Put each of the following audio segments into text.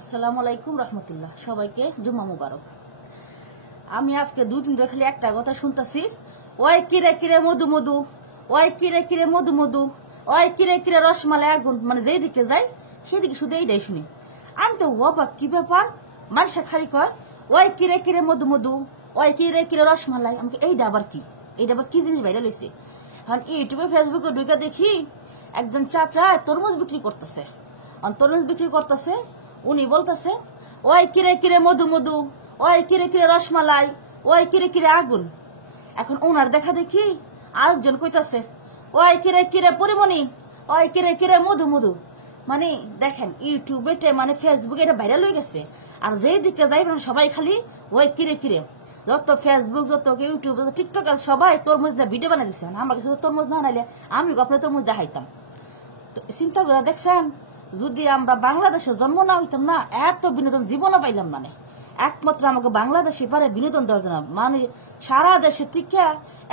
আসসালামু আলাইকুম রহমতুল্লাহ, সবাইকে জুম্মা মুবারক। আমি আজকে দুদিন ধরে খালি একটা কথা শুনতেছি, ওই কিরে কিরে মধু মধু, ওই কিরে কিরে মধু মধু, ওই কিরে কিরে রসমালাই আগুন। মানে যেই দিকে যাই সেদিকে শুধু এইটাই শুনি। আমি তো অবাক, কি ব্যাপার? মানুষে খালি কয় ওই কিরে কিরে মধু মধু, ওই কিরে কিরে রসমালাই। আমাকে এইটা আবার কি? এইটা আবার কি জিনিস বাইরে লইছে? এখন ইউটিউবে ফেসবুকে ঢুকে দেখি একজন চাচা তরমুজ বিক্রি করতেছে। তরমুজ বিক্রি করতেছে, উনি বলতেছে ওই কিরে কিরে মধু মধু, ওই কিরে কিরে রসমালাই, ওই কিরে কিরে আগুন। এখন ওনার দেখা দেখি আরেকজন কইতাছে ওই কিরে কিরে পরিমণি, ওই কিরে কিরে মধু মধু। মানে দেখেন ইউটিউবে মানে ফেসবুকে এটা ভাইরাল হয়ে গেছে। আর যেই দিকে যাই সবাই খালি ওই কিরে কিরে, যত ফেসবুক যত ইউটিউব যত টিকটক সবাই তরমুজ দিয়ে ভিডিও বানাই দিচ্ছেন। আমার কাছে তরমুজ না নাইলে আমি আপনার তরমুজ দেখাইতাম। তো চিন্তা করে দেখছেন, যদি আমরা বাংলাদেশে জন্ম না হইতাম না, এত বিনোদন জীবনও পাইলাম। মানে একমাত্র আমাকে বাংলাদেশে পারে বিনোদন দেওয়ার জন্য। মানে সারা দেশের থেকে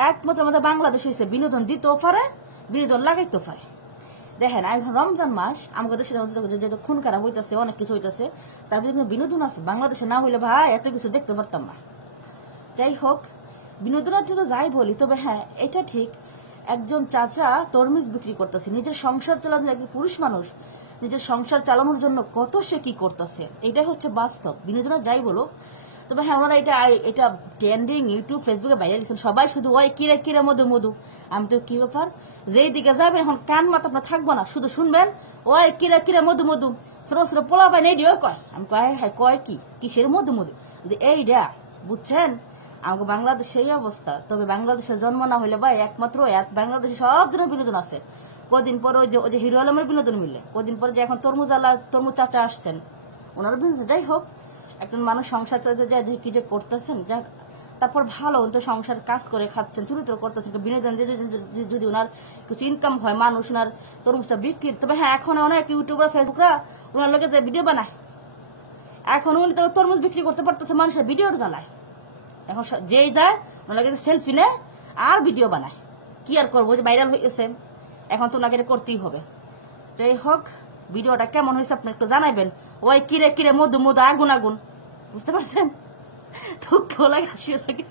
একমাত্র আমাদের বাংলাদেশ হয়েছে বিনোদন দিতেও পারে, বিনোদন লাগাইতেও পারে। দেখেন এখন রমজান মাস আমাদের দেশে যেহেতু খুন খারাপ হইতেছে, অনেক কিছু হইতেছে, তার ভিতরে বিনোদন আছে। বাংলাদেশে না হইলে ভাই এত কিছু দেখতে পারতাম না। যাই হোক, বিনোদনের জন্য যাই বলি, তবে হ্যাঁ এটা ঠিক, একজন চাচা তরমুজ বিক্রি করতেছে। নিজের সংসার চালানোর একজন পুরুষ মানুষ নিজের সংসার চালানোর জন্য কত সে কি করতেছে, এটাই হচ্ছে বাস্তব। বিনোদনের যাই বলো, তবে হ্যাঁ ওনারা এটা ট্রেন্ডিং ইউটিউব ফেসবুকে বাইরে গেছেন, সবাই শুধু ওই কিরে কিরে মধু মধু। আমি তো কি ব্যাপার, যেই দিকে যাবেন এখন কান মাথা আপনার থাকবো না, শুধু শুনবেন ওই কিরে কিরে মধু মধু। ছোট ছোট পোলা পাই এইডিও কয়। আমি কয় হ্যাঁ কয় কি কিসের মধু মধু এইটা, বুঝছেন? আমাকে বাংলাদেশ সেই অবস্থা। তবে বাংলাদেশে জন্ম না হইলে ভাই একমাত্র বাংলাদেশে সব ধরনের বিনোদন আছে। কদিন পরে ওই যে হিরো আলমের বিনোদন মিলে, কদিন পরে যে এখন তরমুজ চাচা আসছেন, ওনার বিনোদন। যাই হোক, একজন মানুষ সংসার চালাতে যায় কি যে করতেছেন, যাক তারপর ভালো তো সংসার কাজ করে খাচ্ছেন, চরিত্র করতেছেন, বিনোদন যদি ওনার কিছু ইনকাম হয়, মানুষ ওনার তরমুজটা বিক্রি। তবে হ্যাঁ এখন অনেক ইউটিউবার ফেসবুকরা ওনার লোকে যে ভিডিও বানায়, এখন উনি তো তরমুজ বিক্রি করতে পারতেছে, মানুষের ভিডিও জ্বালায়। এখন যেই যায় ওনাকে সেলফি নেয় আর ভিডিও বানায়। কি আর করবো, যে ভাইরাল হয়ে গেছে, এখন তো ওনাকে করতেই হবে। যাই হোক, ভিডিওটা কেমন হয়েছে আপনি একটু জানাইবেন। ওই কিরে কিরে মধু মধু আগুন আগুন, বুঝতে পারছেন? দুঃখ লাগে, হাসিও লাগে।